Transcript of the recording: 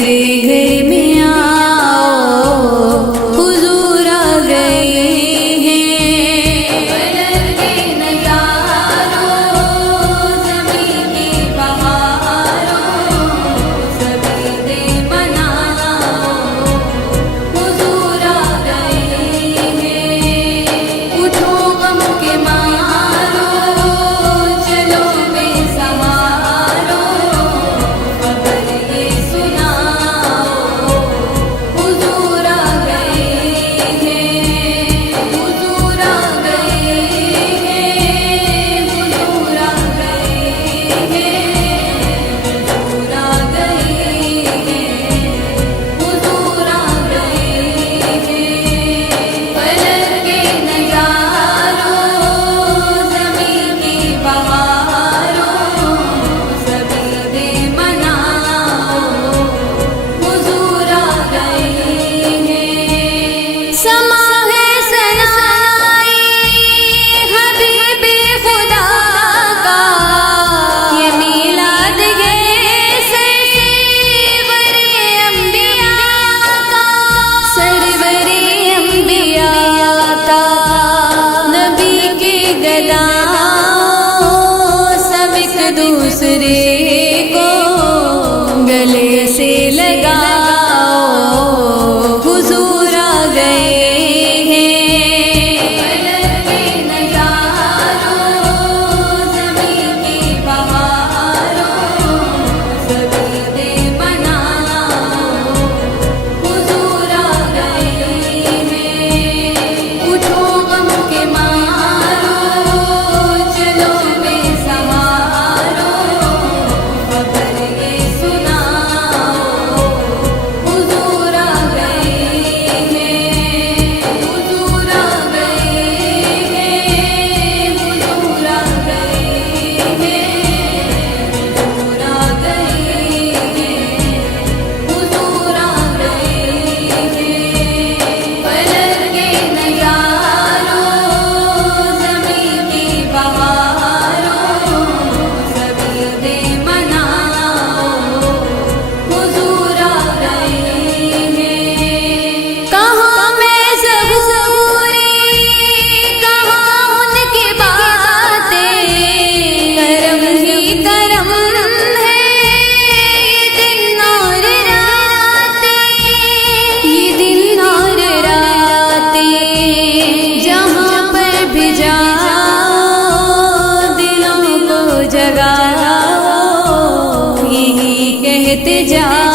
मेरे घर में आओ, हुजूर आ गए हैं। बदल के नज़ारों, ज़मीं की बहारों, सभी दे मनाओ, हुजूर आ गए हैं। उठो गम के मारो, चलो बेसहारो, खबर ये सुनाओ, हुजूर आ गए हैं। हुजूर आ गए हैं। हुजूर आ गए हैं। हुजूर आ गए हैं। हुजूर आ गए हैं। बदल के नज़ारों, ज़मीं की बहारों, सभी दे मनाओ, हुजूर आ गए हैं। समा है सनाई हबीबे खुदा का, ये मीलाद है सरवरे अंबिया का, सरवरे अंबिया का। नबी के गदाओं, सब एक दूसरे को गले से लगाओ, हुजूर आ गए हैं। बदल के नज़ारों, ज़मीं की बहारों, सभी दे मनाओ, हुजूर आ गए हैं। उठो गम के मारो, चलो बेसहारो, खबर ये सुनाओ, हुजूर आ गए हैं। हुजूर आ गए हैं। हुजूर आ गए हैं। हुजूर आ गए हैं। हुजूर आ गए हैं। बदल के नज़ारों, ज़मीं की बहारों, सभी दे मनाओ, हुजूर आ गए हैं। कहाँ मैं ज़बूरी, कहाँ उनकी बातें, करम ही करम है ये दिन और रातें, ये दिन और रातें। जहाँ पर भी जाओ, दिलों को जगाओ, यही कहते जाओ,